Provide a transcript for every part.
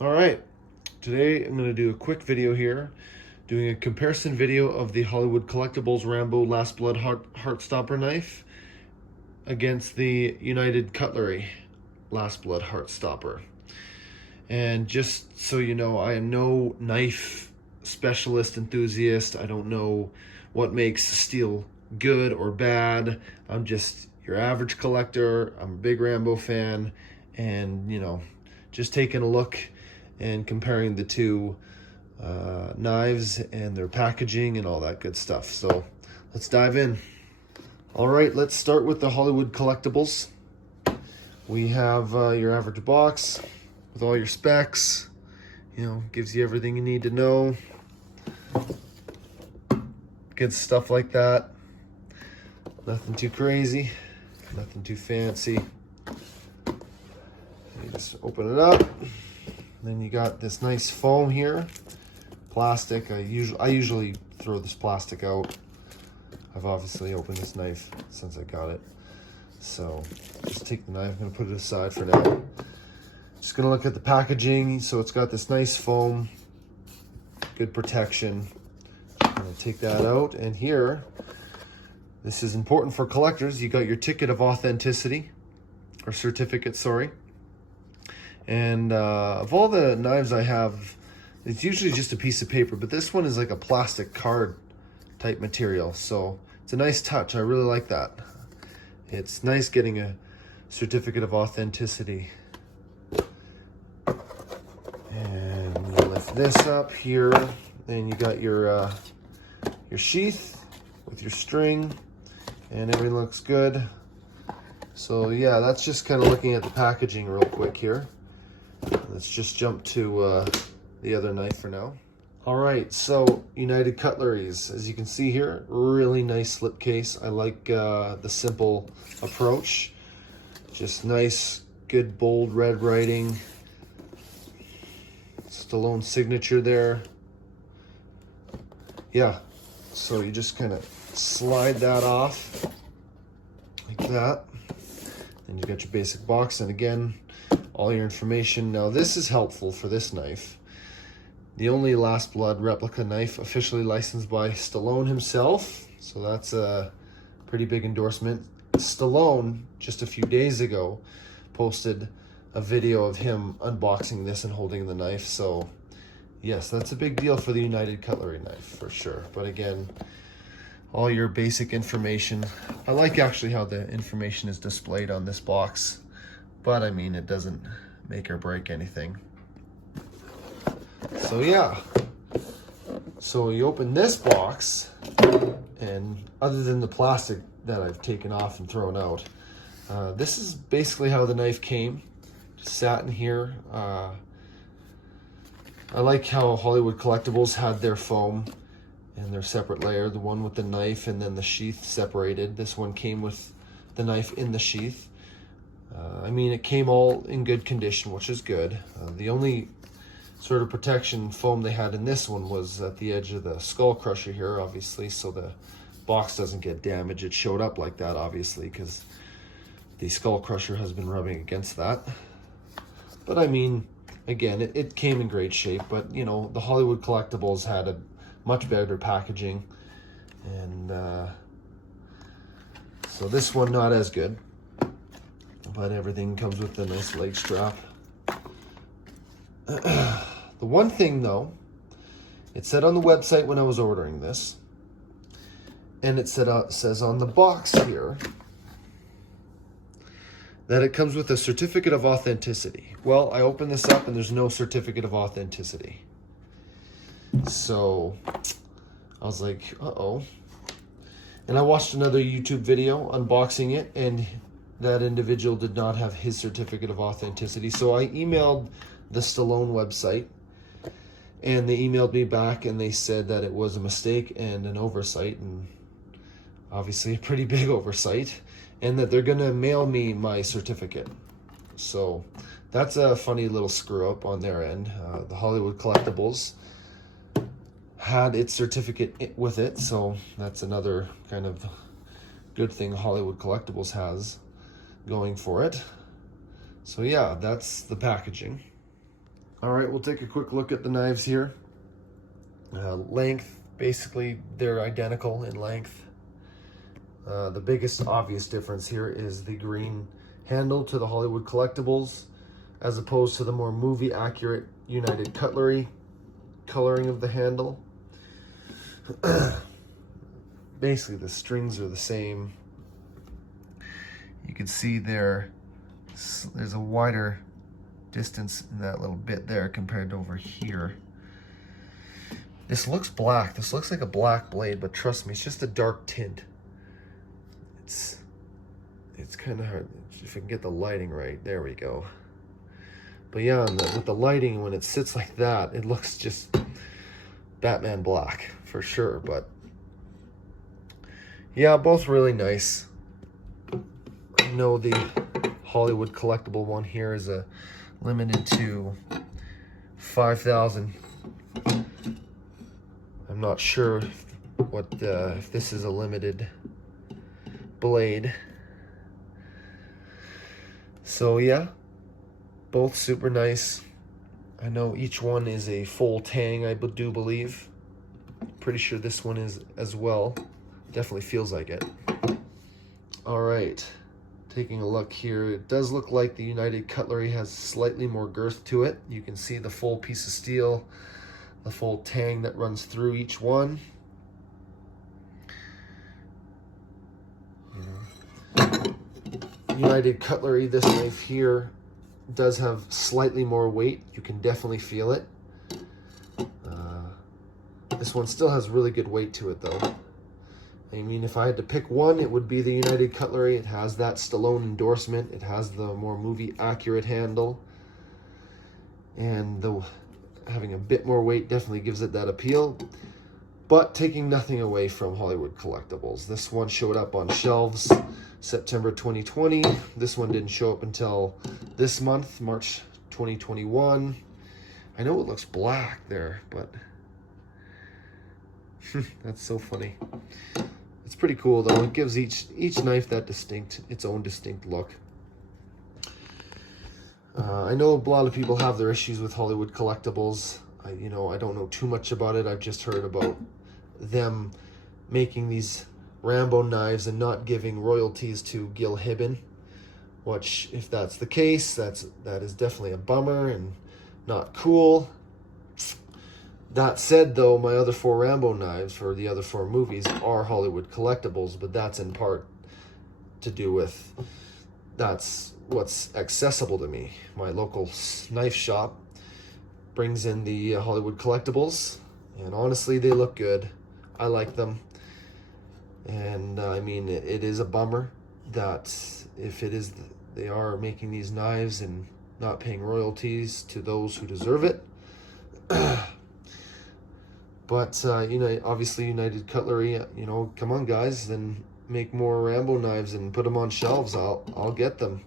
All right, today I'm going to do a quick video here, doing a comparison video of the Hollywood Collectables Rambo Last Blood Heartstopper knife against the United Cutlery Last Blood Heartstopper. And just so you know, I am no knife specialist enthusiast. I don't know what makes steel good or bad. I'm just your average collector. I'm a big Rambo fan, and just taking a look and comparing the two knives and their packaging and all that good stuff. So let's dive in. All right, let's start with the Hollywood Collectables. We have your average box with all your specs. Gives you everything you need to know. Good stuff like that. Nothing too crazy, nothing too fancy. You just open it up. Then you got this nice foam here, plastic. I usually throw this plastic out. I've obviously opened this knife since I got it. So just take the knife, I'm gonna put it aside for now. Just gonna look at the packaging. So it's got this nice foam, good protection. I'm gonna take that out, and here, this is important for collectors. You got your ticket of authenticity, or certificate, sorry. And of all the knives I have, it's usually just a piece of paper, but this one is like a plastic card type material. So it's a nice touch. I really like that. It's nice getting a certificate of authenticity. And you lift this up here, and you got your sheath with your string, and everything looks good. So yeah, that's just kind of looking at the packaging real quick here. Let's just jump to the other knife for now. All right, so United Cutleries, as you can see here, really nice slipcase. I like the simple approach. Just nice, good bold red writing. Stallone signature there. Yeah, so you just kind of slide that off like that. Then you got your basic box, and again, all your information. Now this is helpful for this knife. The only Last Blood replica knife officially licensed by Stallone himself. So that's a pretty big endorsement. Stallone, just a few days ago, posted a video of him unboxing this and holding the knife. So yes, that's a big deal for the United Cutlery knife for sure. But again, all your basic information. I like actually how the information is displayed on this box, but I mean, it doesn't make or break anything. So yeah, so you open this box, and other than the plastic that I've taken off and thrown out, this is basically how the knife came. Just sat in here. I like how Hollywood Collectables had their foam and their separate layer, the one with the knife and then the sheath separated. This one came with the knife in the sheath. I mean, it came all in good condition, which is good. The only sort of protection foam they had in this one was at the edge of the skull crusher here, obviously, so the box doesn't get damaged. It showed up like that, obviously, because the skull crusher has been rubbing against that. But I mean, again, it came in great shape, but the Hollywood Collectables had a much better packaging, and so this one not as good. But everything comes with a nice leg strap. The one thing though, it said on the website when I was ordering this, and it says on the box here, that it comes with a certificate of authenticity. Well, I opened this up and there's no certificate of authenticity. So I was like, uh-oh. And I watched another YouTube video unboxing it, and that individual did not have his certificate of authenticity. So I emailed the Stallone website, and they emailed me back, and they said that it was a mistake and an oversight, and obviously a pretty big oversight, and that they're gonna mail me my certificate. So that's a funny little screw up on their end. The Hollywood Collectables had its certificate with it, so that's another kind of good thing Hollywood Collectables has going for it. So yeah, that's the packaging. All right, we'll take a quick look at the knives here. Length, basically they're identical in length. The biggest obvious difference here is the green handle to the Hollywood Collectables, as opposed to the more movie accurate United Cutlery coloring of the handle. Basically the strings are the same. You can see there's a wider distance in that little bit there compared to over here. This looks black. This looks like a black blade, but trust me, it's just a dark tint. It's kind of hard if I can get the lighting right. There we go. But yeah, with the lighting, when it sits like that, it looks just Batman black for sure. But yeah, both really nice. I know the Hollywood Collectible one here is a limited to 5,000. I'm not sure if this is a limited blade. So yeah, both super nice. I know each one is a full tang, I do believe. Pretty sure this one is as well. Definitely feels like it. All right, taking a look here, it does look like the United Cutlery has slightly more girth to it. You can see the full piece of steel, the full tang that runs through each one. United Cutlery, this knife here does have slightly more weight. You can definitely feel it. This one still has really good weight to it though. I mean, if I had to pick one, it would be the United Cutlery. It has that Stallone endorsement. It has the more movie accurate handle. And having a bit more weight definitely gives it that appeal. But taking nothing away from Hollywood Collectables. This one showed up on shelves September 2020. This one didn't show up until this month, March 2021. I know it looks black there, but that's so funny. It's pretty cool though. It gives each knife that its own distinct look. I know a lot of people have their issues with Hollywood Collectables. I don't know too much about it. I've just heard about them making these Rambo knives and not giving royalties to Gil Hibben, which, if that's the case, that is definitely a bummer and not cool. That said, though, my other 4 Rambo knives for the other 4 movies are Hollywood Collectables, but that's in part to do with that's what's accessible to me. My local knife shop brings in the Hollywood Collectables, and honestly, they look good. I like them. And I mean, it is a bummer that they are making these knives and not paying royalties to those who deserve it. But obviously United Cutlery, come on guys, then make more Rambo knives and put them on shelves. I'll get them.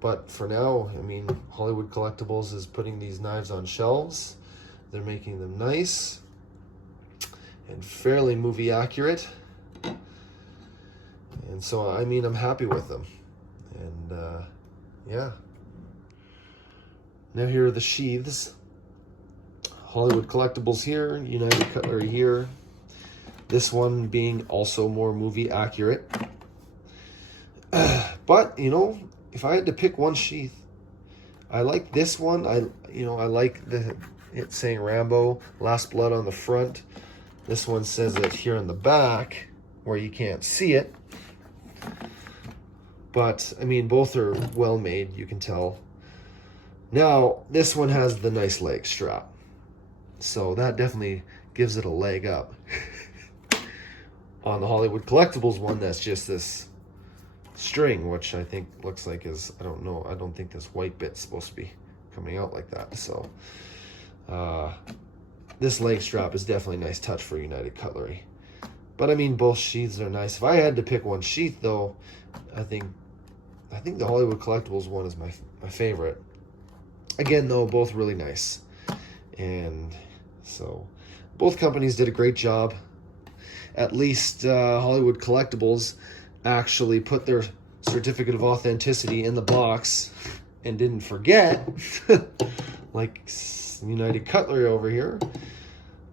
But for now, I mean, Hollywood Collectables is putting these knives on shelves. They're making them nice and fairly movie accurate. And so, I mean, I'm happy with them. And yeah. Now here are the sheaths. Hollywood Collectables here, United Cutlery here. This one being also more movie accurate. But, if I had to pick one sheath, I like this one. I like it saying Rambo, Last Blood on the front. This one says it here in the back where you can't see it. But, I mean, both are well made, you can tell. Now, this one has the nice leg strap. So that definitely gives it a leg up. On the Hollywood Collectables one, that's just this string, which I think looks like I don't know, I don't think this white bit's supposed to be coming out like that. So this leg strap is definitely a nice touch for United Cutlery. But I mean, both sheaths are nice. If I had to pick one sheath though, I think the Hollywood Collectables one is my favorite. Again though, both really nice. And so both companies did a great job. At least Hollywood Collectables actually put their certificate of authenticity in the box. and didn't forget, like United Cutlery over here.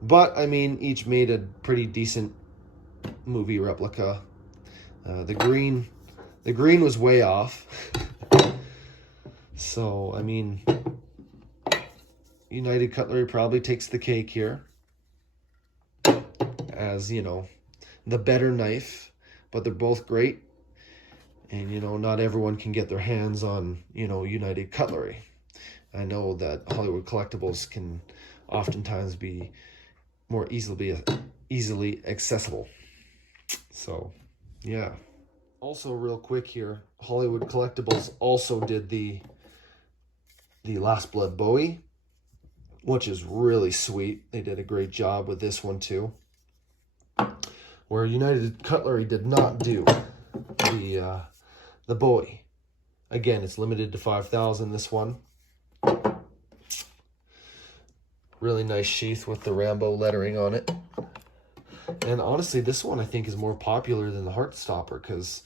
But, I mean, each made a pretty decent movie replica. The green was way off. So, I mean, United Cutlery probably takes the cake here as, you know, the better knife, but they're both great. And, you know, not everyone can get their hands on, you know, United Cutlery. I know that Hollywood Collectibles can oftentimes be more easily accessible. So, yeah. Also, real quick here, Hollywood Collectibles also did the Last Blood Bowie, which is really sweet. They did a great job with this one too. Where United Cutlery did not do the Bowie. Again, it's limited to 5,000, this one. Really nice sheath with the Rambo lettering on it. And honestly, this one I think is more popular than the Heartstopper, because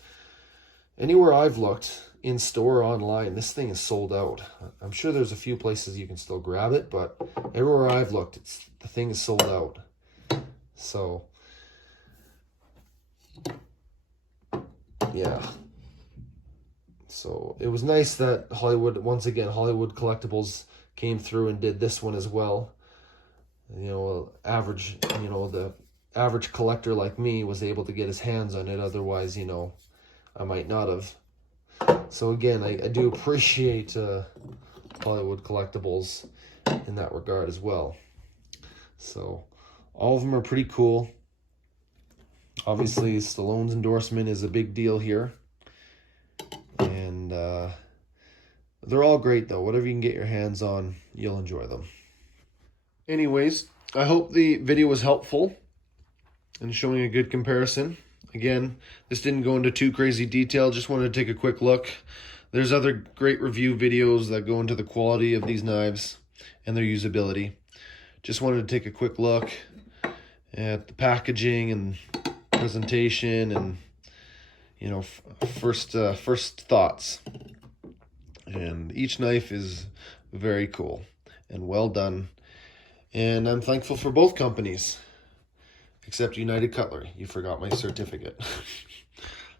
anywhere I've looked, in store or online, this thing is sold out. I'm sure there's a few places you can still grab it, but everywhere I've looked, the thing is sold out. So, yeah. So it was nice that once again, Hollywood Collectibles came through and did this one as well. You know, the average collector like me was able to get his hands on it. Otherwise, you know, I might not have. So again, I do appreciate Hollywood Collectibles in that regard as well. So all of them are pretty cool. Obviously, Stallone's endorsement is a big deal here. And they're all great, though. Whatever you can get your hands on, you'll enjoy them. Anyways, I hope the video was helpful in showing a good comparison. Again, this didn't go into too crazy detail. Just wanted to take a quick look. There's other great review videos that go into the quality of these knives and their usability. Just wanted to take a quick look at the packaging and presentation and, you know, first thoughts. And each knife is very cool and well done. And I'm thankful for both companies, except United Cutlery. You forgot my certificate.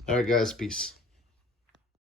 All right, guys, peace.